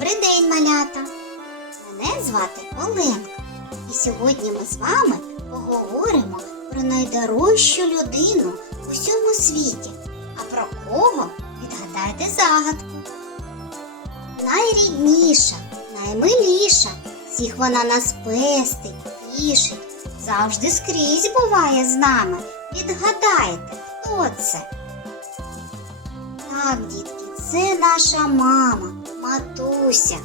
день, малята! Мене звати Оленка. І сьогодні ми з вами поговоримо про найдорожчу людину у всьому світі. А про кого відгадайте загадку. Найрідніша, наймиліша, всіх вона нас пестить, тішить, завжди скрізь буває з нами. Відгадайте, хто це? Так, дітки, це наша мама, матуся.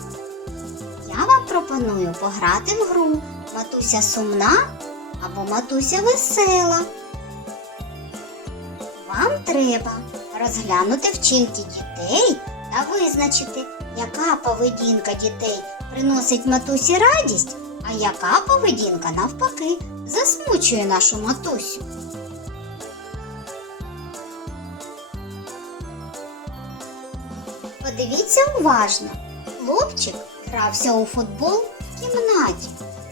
Я вам пропоную пограти в гру Матуся сумна або матуся весела. Вам треба розглянути вчинки дітей та визначити, яка поведінка дітей приносить матусі радість, а яка поведінка навпаки засмучує нашу матусю. Подивіться уважно. Хлопчик грався у футбол в кімнаті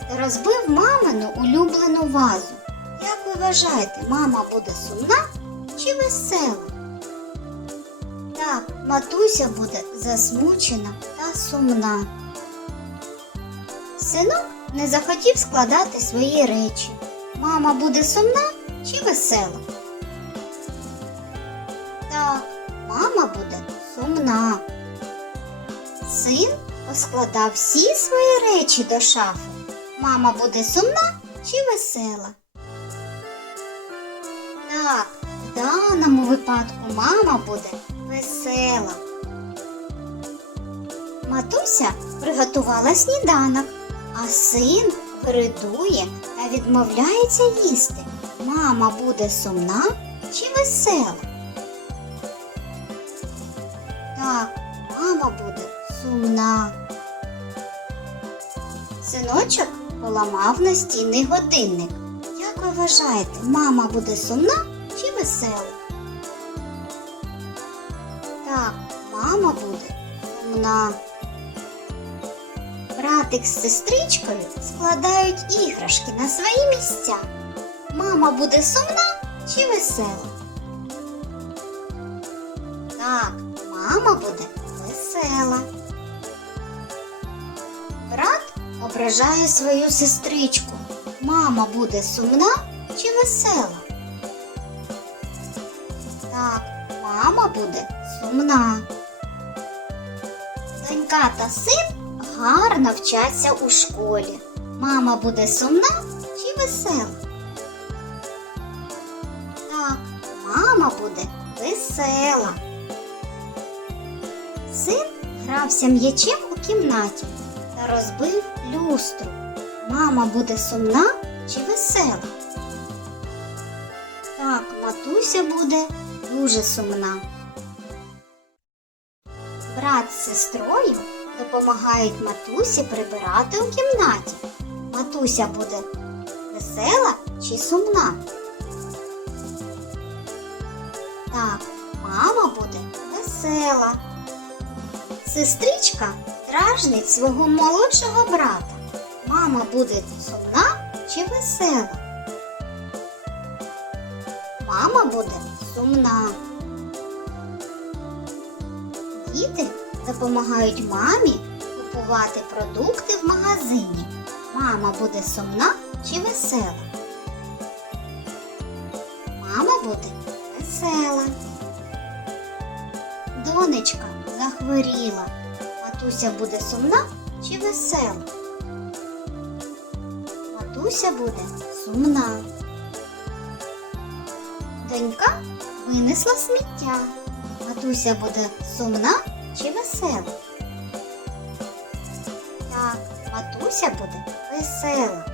та розбив мамину улюблену вазу. Як ви вважаєте, мама буде сумна чи весела? Так, матуся буде засмучена та сумна. Синок не захотів складати свої речі. Мама буде сумна чи весела? Так, мама буде сумна. Син поскладав всі свої речі до шафи. Мама буде сумна чи весела? Так, в даному випадку мама буде весела. Матуся приготувала сніданок, а син виридує та відмовляється їсти. Мама буде сумна чи весела? Мама буде сумна. Синочок поламав настінний годинник. Як ви вважаєте, мама буде сумна чи весела? Так, мама буде сумна. Братик з сестричкою складають іграшки на свої місця. Мама буде сумна чи весела? Так, мама буде весела. Брат ображає свою сестричку. Мама буде сумна чи весела? Так, мама буде сумна. Донька та син гарно вчаться у школі. Мама буде сумна чи весела? Так, мама буде весела. Син грався м'ячем у кімнаті та розбив люстру. Мама буде сумна чи весела? Так, матуся буде дуже сумна. Брат з сестрою допомагають матусі прибирати у кімнаті. Матуся буде весела чи сумна? Так, мама буде весела. Сестричка дражнить свого молодшого брата. Мама буде сумна чи весела? Мама буде сумна. Діти допомагають мамі купувати продукти в магазині. Мама буде сумна чи весела? Мама буде весела. Донечка захворіла. Матуся буде сумна чи весела? Матуся буде сумна. Донька винесла сміття. Матуся буде сумна чи весела? Так, матуся буде весела.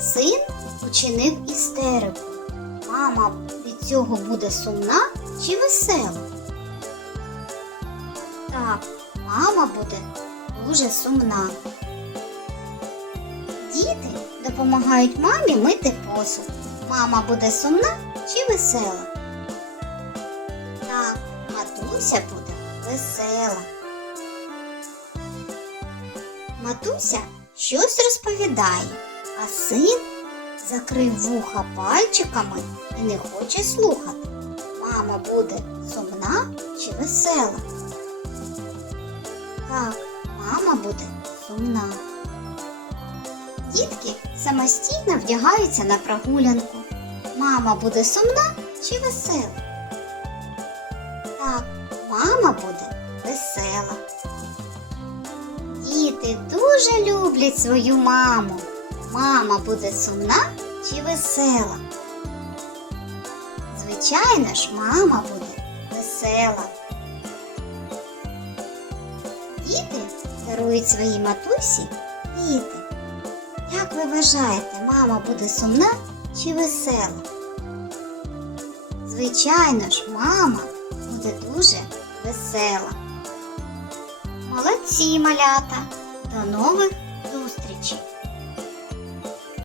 Син учинив істерику. Мама від цього буде сумна чи весела? Мама буде дуже сумна. Діти допомагають мамі мити посуд. Мама буде сумна чи весела? Так, матуся буде весела. Матуся щось розповідає, а син закрив вуха пальчиками і не хоче слухати. Мама буде сумна чи весела? Так, мама буде сумна. Дітки самостійно вдягаються на прогулянку. Мама буде сумна чи весела? Так, мама буде весела. Діти дуже люблять свою маму. Мама буде сумна чи весела? Звичайно ж, мама буде весела. Діти дарують своїй матусі квіти. Як ви вважаєте, мама буде сумна чи весела? Звичайно ж, мама буде дуже весела. Молодці, малята! До нових